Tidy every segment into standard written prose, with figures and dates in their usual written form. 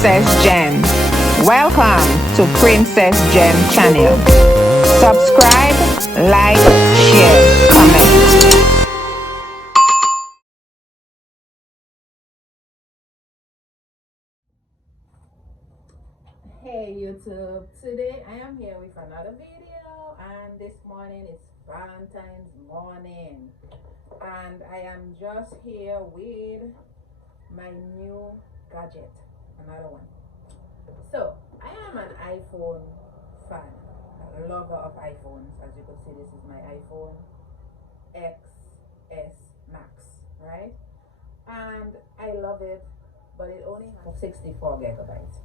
Princess Jen. Welcome to Princess Jen channel. Subscribe, like, share, comment. Hey YouTube, today I am here with another video, and this morning is Valentine's morning, and I am just here with my new gadget, another one. So I am an iPhone fan, a lover of iPhones. As you can see, this is my iPhone XS Max, right? And I love it, but it only has 64 gigabytes.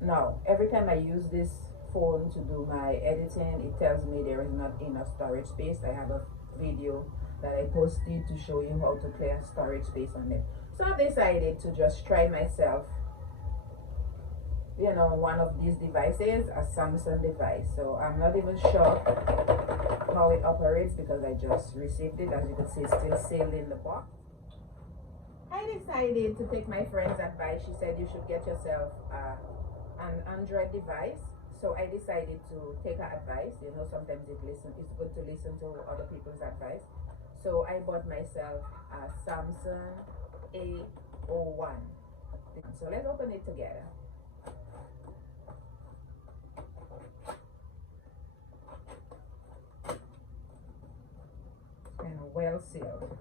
Now, every time I use this phone to do my editing, it tells me there is not enough storage space. I have a video that I posted to show you how to clear storage space on it. So I've decided to just try myself, one of these devices, a Samsung device. So I'm not even sure how it operates because I just received it. As you can see, it's still sealed in the box. I decided to take my friend's advice. She said you should get yourself an Android device. So I decided to take her advice. Sometimes it's good to listen to other people's advice. So I bought myself a Samsung A01. So let's open it together. And well sealed.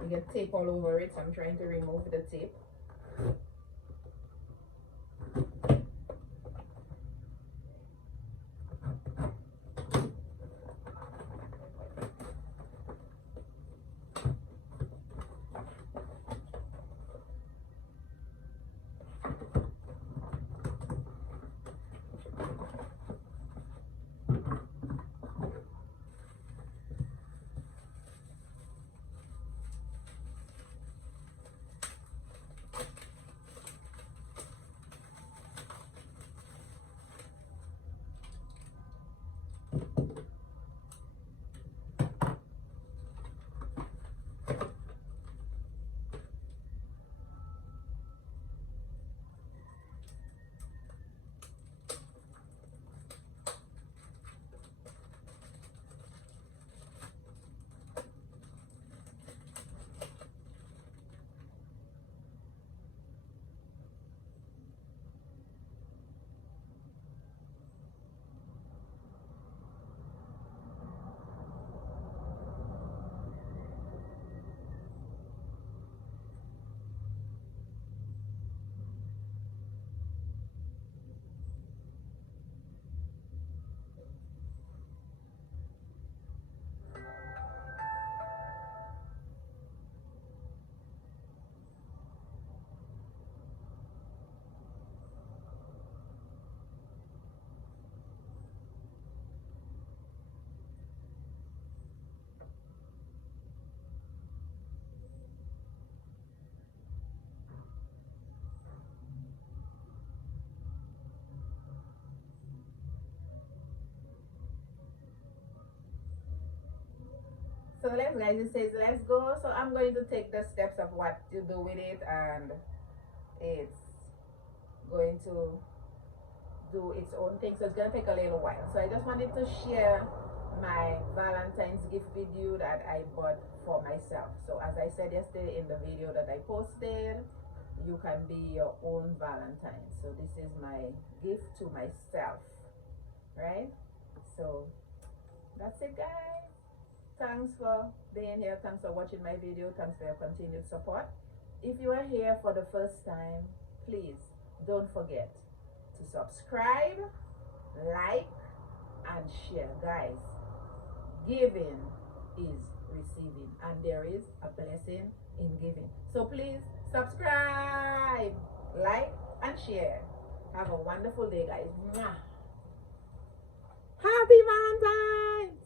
You get tape all over it, so I'm trying to remove the tape. So it says let's go. So I'm going to take the steps of what to do with it, and it's going to do its own thing. So it's going to take a little while. So I just wanted to share my Valentine's gift video that I bought for myself. So as I said yesterday in the video that I posted, you can be your own Valentine. So this is my gift to myself, right? So that's it, guys. Thanks for being here. Thanks for watching my video. Thanks for your continued support. If you are here for the first time, please don't forget to subscribe, like, and share. Guys, giving is receiving, and there is a blessing in giving. So please subscribe, like, and share. Have a wonderful day, guys. Mwah. Happy Valentine's!